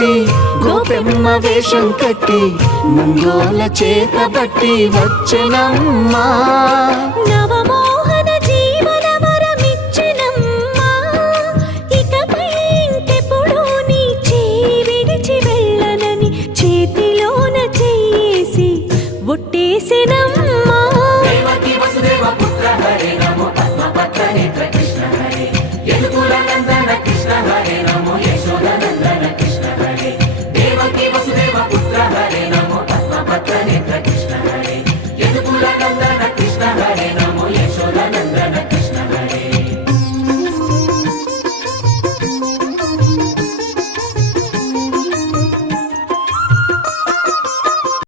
పెట్టి గోపెమ్మ వేషం కట్టి ముంగోల చేత బట్టి వచ్చెనమ్మా. నవమోహన జీవన వరమిచ్చెనమ్మా. ఇకపై ఇంకెప్పుడు నీ చేయి విడిచి వెళ్ళనని చేతిలోన చెయ్యేసి ఒట్టేసిన